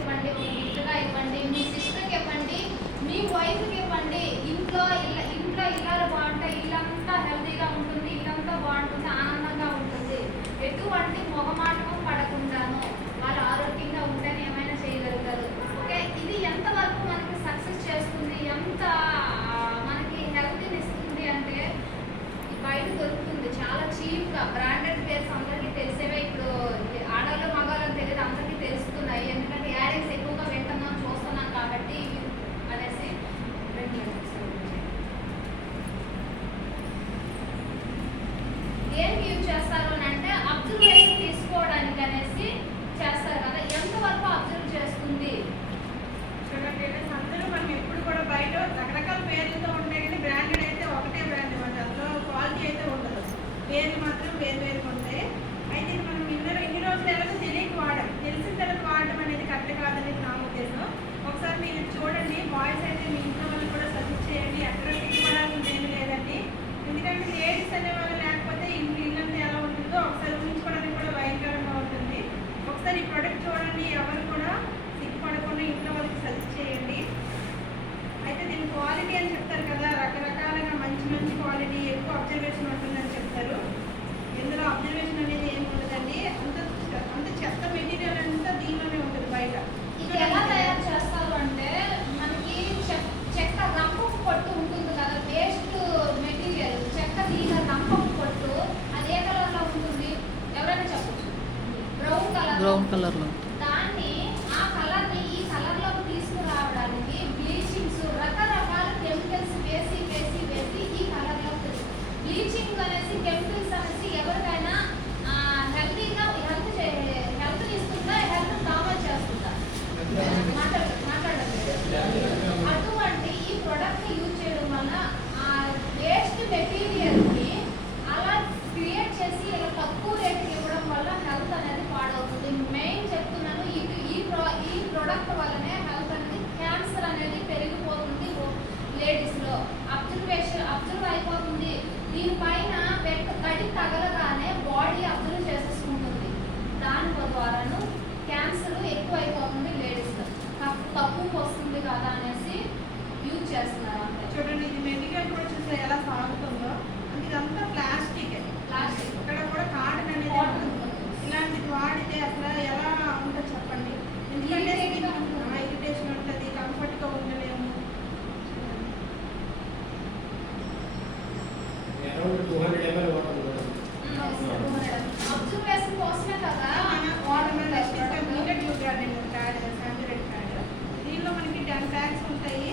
ఇవ్వండి, ఒక గిఫ్ట్గా ఇవ్వండి, మీ సిస్టర్కి ఇవ్వండి, మీ వైఫ్కి ఇవ్వండి. ఇంట్లో ఇల్లాలు బాగుంటే ఇల్లంతా హెల్తీగా ఉంటుంది, ఇల్లంతా బాగుంటుంది, ఆనందంగా ఉంటుంది. ఎటువంటి మొహమాటము పడకుండాను వాళ్ళు ఆరోగ్యంగా ఉంటేనే ఏమైనా చేయగలుగుతారు. ఓకే, ఇది ఎంతవరకు మనకి సక్సెస్ చేస్తుంది, ఎంత మనకి హెల్తీని ఇస్తుంది అంటే బయట దొరుకుతుంది చాలా చీప్గా. బ్రాండెడ్ పేర్స్ అందరికీ తెలిసేవే, ఇప్పుడు ఆడవాళ్ళు మగవాళ్ళని తెలియదు, అందరికీ తెలుస్తున్నాయి. ఎందుకంటే యాడింగ్స్ ఎక్కువగా వింటున్నాం, చూస్తున్నాం కాబట్టి అనేసి ఏం యూజ్ చేస్తారు అని అంటే అబ్జర్వేషన్ తీసుకోవడానికి అనేసి చేస్తారు కదా. ఎంతవరకు అబ్జర్వ్ చేస్తుంది చూడండి, అందరూ మనం ఎప్పుడు కూడా బయట రకరకాల పేర్లతో ఉంటాయి కానీ బ్రాండెడ్ అయితే ఒకటే బ్రాండ్ అనమాట. అందులో క్వాలిటీ అయితే ఉండదు, పేర్లు మాత్రం వేరు వేరుగా ఉంటాయి. అయితే ఇది మనం ఇన్ని రోజులు ఎలాగో తెలియక వాడాం, తెలిసిన తర్వాత వాడడం అనేది కరెక్ట్ కాదనేది నా ఉద్దేశం. ఒకసారి మీరు చూడండి, బాయ్స్ అయితే మీ ఇంట్లో వాళ్ళు కూడా సజెస్ట్ చేయండి. ఎక్కడ తీసుకోవడానికి ఏమి లేదండి. ఎందుకంటే లేడీస్ అనేవాళ్ళు లేకపోతే ఇల్లంతా ఎలా ఉంటుందో ఒకసారి ఊహించుకోవడానికి కూడా భయంకరంగా ఉంటుంది. ఒకసారి ఈ ప్రోడక్ట్ చూడండి, ఎవరు కూడా సిగ్గుపడకుండా ఇంట్లో వాళ్ళకి సజెస్ట్ చేయండి. అయితే దీని క్వాలిటీ అని చెప్తారు కదా, రకరకాలుగా మంచి మంచి క్వాలిటీ, ఎక్కువ అబ్జర్వేషన్ ఉంటుందని చెప్తారు. ఇందులో అబ్జర్వేషన్ అనేది ఏమి ఉండదండి. అంత చెత్త మెటీరియల్ అంతా దీనిలోనే ఉంటుంది బయట. ఇది ఎలా తయారు చేస్తారు అంటే మనకి చెక్క రంపపు పొట్టు ఉంటుంది కదా, వేస్ట్ మెటీరియల్ చెక్క దీని రంపపు పొట్టు. అది ఏ కలర్లో ఉంటుంది ఎవరైనా చెప్పచ్చు, బ్రౌన్ కలర్లో. దాన్ని ఆ కలర్ని ఈ కలర్లోకి తీసుకురావడానికి బ్లీచింగ్స్, రకరకాల కెమికల్స్ వేసి వేసి వేసి ఈ కలర్లోకి. బ్లీచింగ్ అనేసి కెమికల్స్ అనేసి ఎవరికైనా హెల్తీగా హెల్త్ ఇస్తుందా, హెల్త్ డామేజ్ చేస్తుందా? మాట్లాడలేదు. అటువంటి ఈ ప్రొడక్ట్ని యూజ్ చేయడం వల్ల ఆ వేస్ట్ మెటీరియల్ని అలా క్రియేట్ చేసి ఇలా తక్కువ రేటుకి ఇవ్వడం వల్ల హెల్త్ అనేది పాడవుతుంది. మెయిన్ చెప్తున్నాను, ఈ ప్రొడక్ట్ వల్లనే హెల్త్ అనేది, క్యాన్సర్ అనేది పెరిగిపోతుంది లేడీస్లో. అబ్జర్వ్ అయిపోతుంది. దీనిపైన తడి తగలగానే బాడీ అబ్జర్వ్ చేసేసుకుంటుంది. దాని ద్వారాను క్యాన్సర్ ఎక్కువ అయిపోతుంది లేడీస్లో. తక్కువకి వస్తుంది కదా అనేసి యూజ్ చేస్తున్నారు అంతే. చూడండి, ఇది మెటీరియల్ కూడా చూస్తే ఎలా సాగుతుందో. అంటే ఇదంతా ప్లాస్టిక్. ఇక్కడ కూడా కాటన్ అనేది ఇలాంటిది వాడితే అసలు ఎలా ఉంటుందో చెప్పండి. ఎందుకంటే ఇరిటేషన్ ఉంటుంది, కంఫర్ట్గా ఉండలేము. అబ్జర్వేషన్ కోసమే కదా దీనిలో మనకి 10 ప్యాక్స్ ఉంటాయి.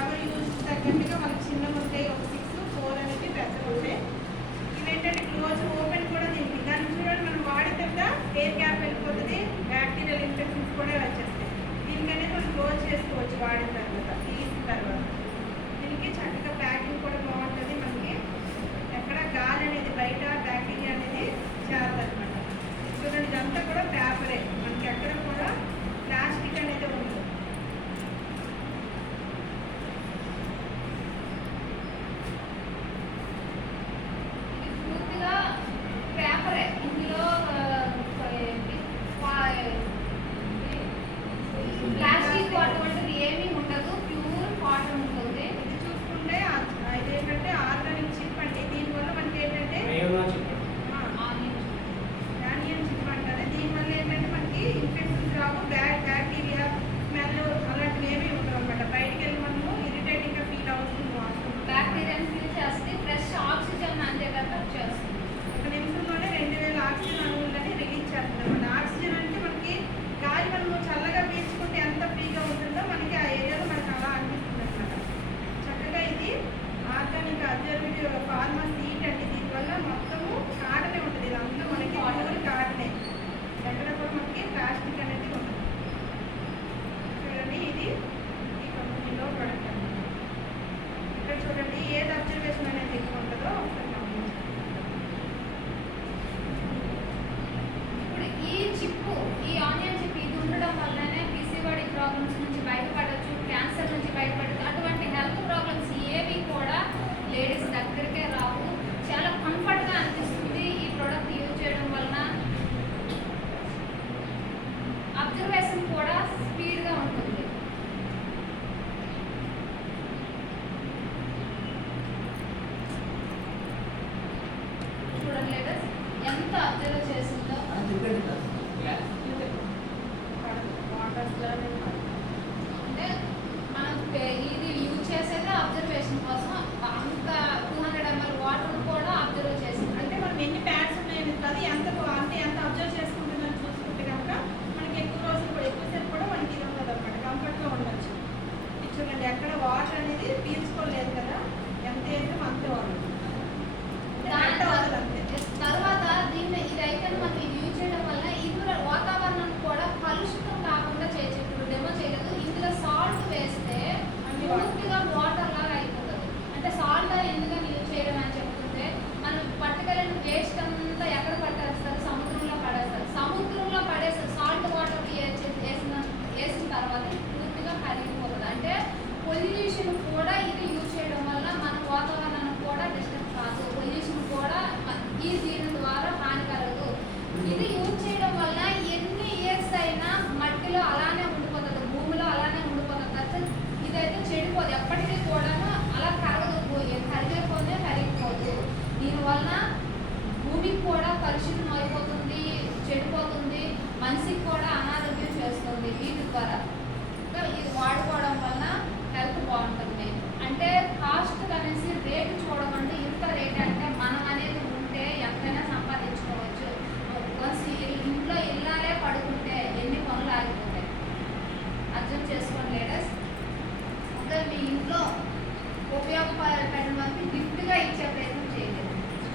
ఎవరి యూజ్ తగ్గట్టుగా మనకి చిన్నగా ఉంటాయి, ఒక 6, 4 అనేది పెద్దగా ఉంటాయి. ఇవి ఏంటంటే క్లోజ్ ఓపెన్ కూడా దీనికి. దాన్ని చూడండి, మనం వాడిన తర్వాత ఎయిర్ గ్యాప్ వెళ్ళిపోతుంది, బ్యాక్టీరియల్ ఇన్ఫెక్షన్స్ కూడా వచ్చేస్తాయి. దీనికనేది మనం క్లోజ్ చేసుకోవచ్చు వాడిన తర్వాత.